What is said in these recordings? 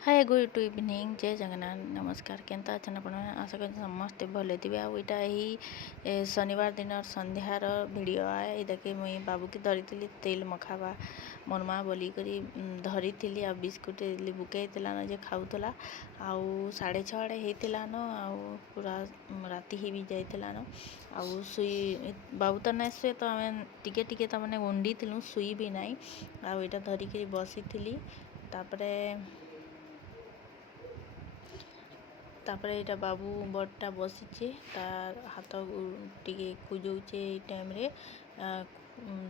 hi good evening जय जगन्नाथ नमस्कार केनता अच्छा आप आशा कर समस्ते भले थे आईटा यही शनिवार दिन संध्यार वीडियो आए ये मुई बाबू की धरी तेल मखावा मोर माँ बोलिक धरी थी आ बिस्कुट बुके जे खाऊला आउ 6:30 आड़े होता न आउ पूरा राति ही भी जाइला न आउ सुई बाबू तो नहीं शुए तो आम टिके टिके तमाने उंडी थी शुई भी नाई आउ यहाँ धरिकी बसी तापरे तापरे इटा बाबू बड़टा बसीचे तार हाथ टिके खुजौचे टाइम रे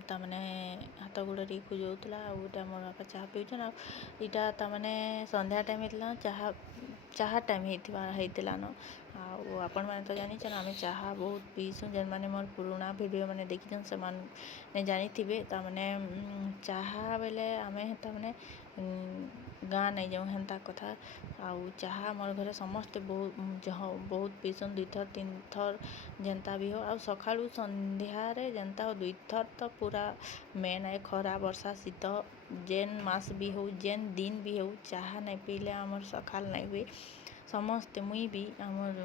तामाने हाथ गोड़ टिके खुजौतला आउटा मोर बापा चाह पीउछन आटा तामाने संध्या टाइम होता चाह चाह टाइम होता न आपण मैंने तो जानी आम चाह बहुत पीसुँ जेन मैंने मोर पुराना वीडियो मैंने देखी से मैंने जानी थे तामाने चाह बेले आम तामाने गाँ नहीं जाऊँ हेन्ता कथा आउ चाह मोर घरे समस्ते बहुत पीसन 2 थर 3 थर जेन्ता भी हो आ सका संध्यारे जेन्ता हो 2 थर तो पूरा मेन है खरा वर्षा शीत जेन मास भी हो जेन दिन भी हो चाह नहीं पीले आमर सकाल नहीं हुए समस्ते मुई भी आमर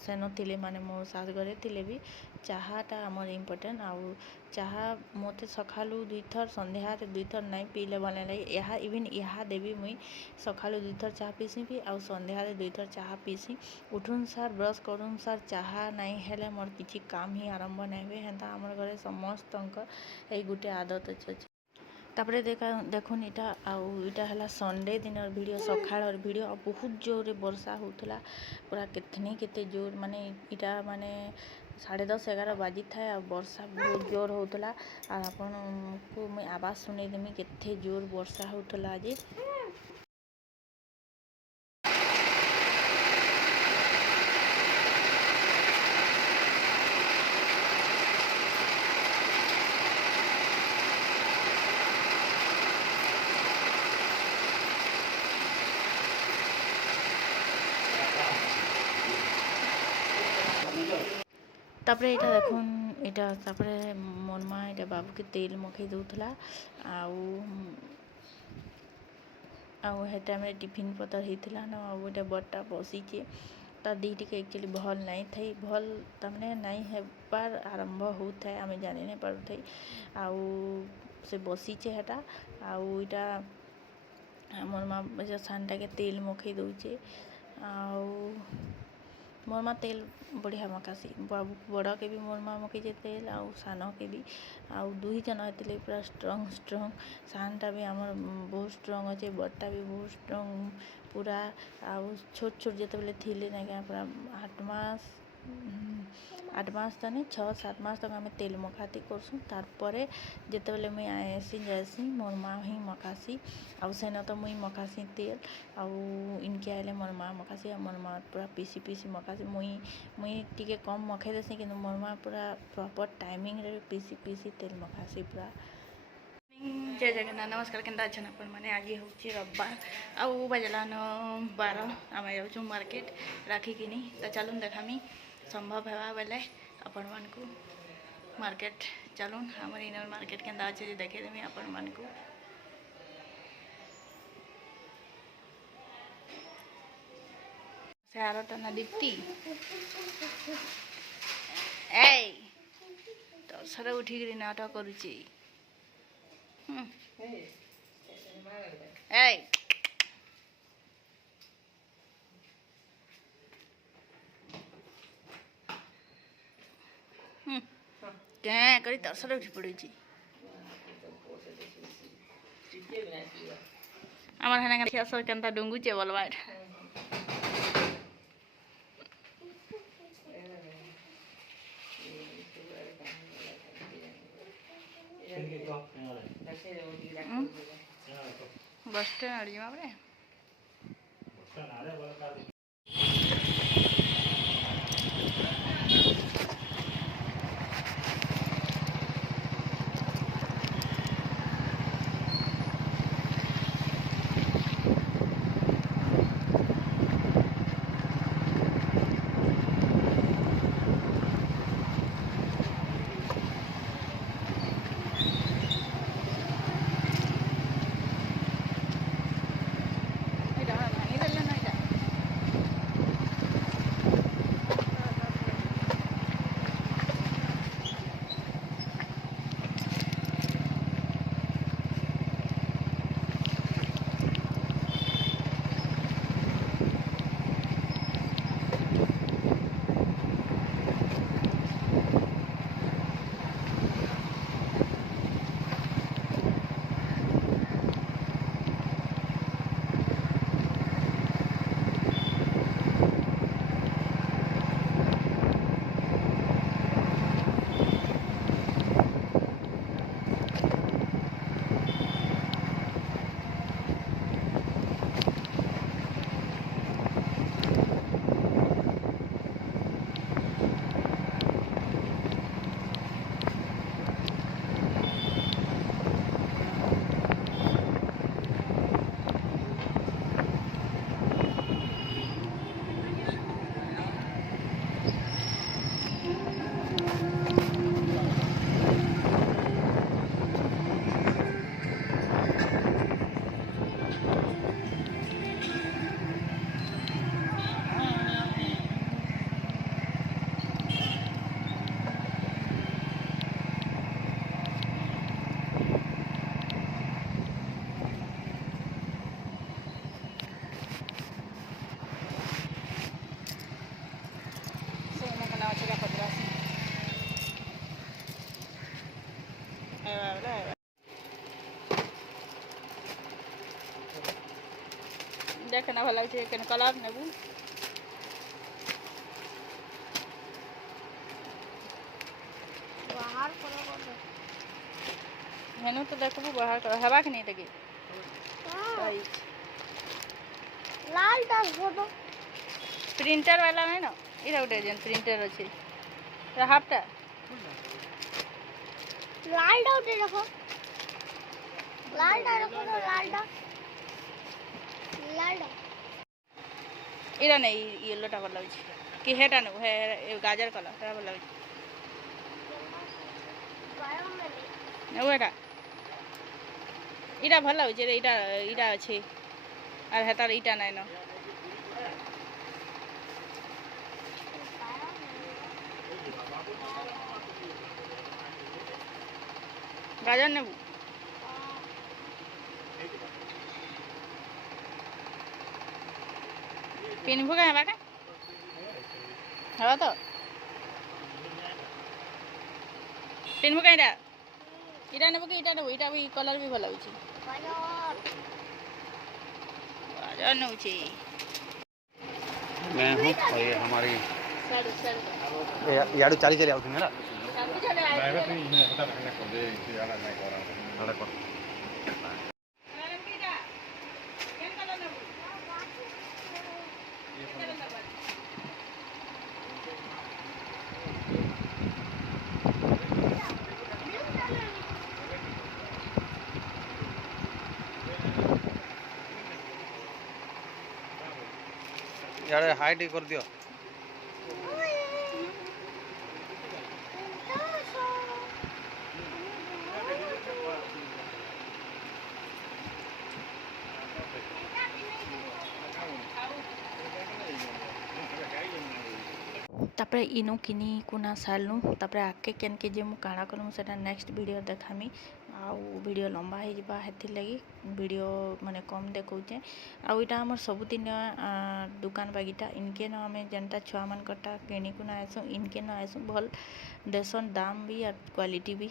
सेन थिले माने मो सास घरे थिले भी चाहटा आमर इम्पोर्टेंट आउ चाह मत सकालू 2 थर संध्यारे 2 थर नहीं पीले भल लगे यहाँ इवन यहाँ देवी मुई सकालू 2 थर चाह पीसी भी आउ संध्यारे 2 थर चाह पीसी उठुन सार ब्रश करुन सार चाह नहीं हेले मोर किसी काम ही आरंभ नहीं हुए हेन्ता आमर घरे समस्त ये गोटे आदत अच्छे तापरे देखुन इटा आउटा है संडे दिन वीडियो सकाळ वीडियो बहुत जोर वर्षा होता पूरा केतनी केते जोर माने इटा माने 10:30 11 बाजी थाए वर्षा बहुत जोर होता आपन को मुई आवाज सुनईदेमी केते जोर वर्षा होता आज तापरे इटा देखुन इटा तापरे मोर माँ इटा बाबू के तेल मखई दूला आउ हे टाइम टिफिन पतर होता न आउटा बड़टा बसीचे ता दी टिके एक्चुअली भल नहीं थी भल तमने नहीं हेबार आरंभ होता है आम जानी नहीं पार थी आउ से बसीचे हेटा आउ इटा मोर माँ सानटा के तेल मखई दौचे आउ मोर माँ तेल बढ़िया मकासी बाबू बड़ा के भी मोर माँ मकईचे तेल आउ सान के भी आउ 2 जन होते पूरा स्ट्रंग सानटा भी आमर बहुत स्ट्रंग अच्छे बड़टा भी बहुत स्ट्रंग पूरा आउ छोट छोट जिते बेले थिले ना क्या पूरा 8 मास तो नहीं 6-7 मास तक आम तेल मखाती करसूँ तारपरे जिते बेले मुई आसी जासी मोर माँ ही मकासी आउ सेन तो मुई मकासी तेल आउ इनके आइले मोर माँ मकासी मोर माँ पूरा पीसी पीसी मकासी मुई टिके कम मखाई देसी कि मोर माँ पूरा प्रॉपर टाइमिंग रे पीसी पीसी तेल मखासी पूरा जय जगन्नाथ नमस्कार केन्ता अच्छा अपन मैंने आज हूँ रविवार आउ बजलान 12 आम जाऊँ मार्केट राखी किनी तो चलून देखामी संभव है बेले आपण मान को मार्केट चलून हमारे इन मार्केट केन्ता अच्छे देखेदेमी आपण मान को से आरटा ना दीप्ति ए तो सर उठिक नाटक करुची क्या करी तरसर उठी पड़ी आमार हेना खेसर केनता डुंगुचे बोलबार बस स्टैंड अड़ी बाबरे देख ना भला छै केन कलर नेबू बाहर करो हेनु तो देखबू बाहर कर हवा के नहीं देगी सही लाल टा फोटो प्रिंटर वाला है ना इरा उठे जन प्रिंटर अछि हाफटा लाल टा उठे रखो लाल टा रखो ना लाल टा इरा नहीं येलो टा वाला अछि कि हेटा न है गाजर कलर ता वाला अछि ओटा इरा भला अछि रे इटा इरा अछि आर हेतार इटा नै न गाजर नेबू पिनबू का हवा का हवा तो पिनबू का इटा नेबू कि इटा नेबू इटा भी कलर भी भला अछि गाजर नेबू छी मैं हूँ और ये हमारी साडू याडू चाली चली आउट है ना साडू चले आए यार हाइट कर दियो तापरे इनु किनी कुना सालनु तापरे आके केन के जे मु काणा कलु सेटा नेक्स्ट वीडियो देखामी आउ वीडियो लंबा हो जिबा हेथि लगी वीडियो माने कम देखौचे आउ इटा हमर सबुदिन दुकान बागीटा इनके न हमें जनता छुआ मन कटा किनी कुना आसु इनके न आसु भल देसन दाम भी और क्वालिटी भी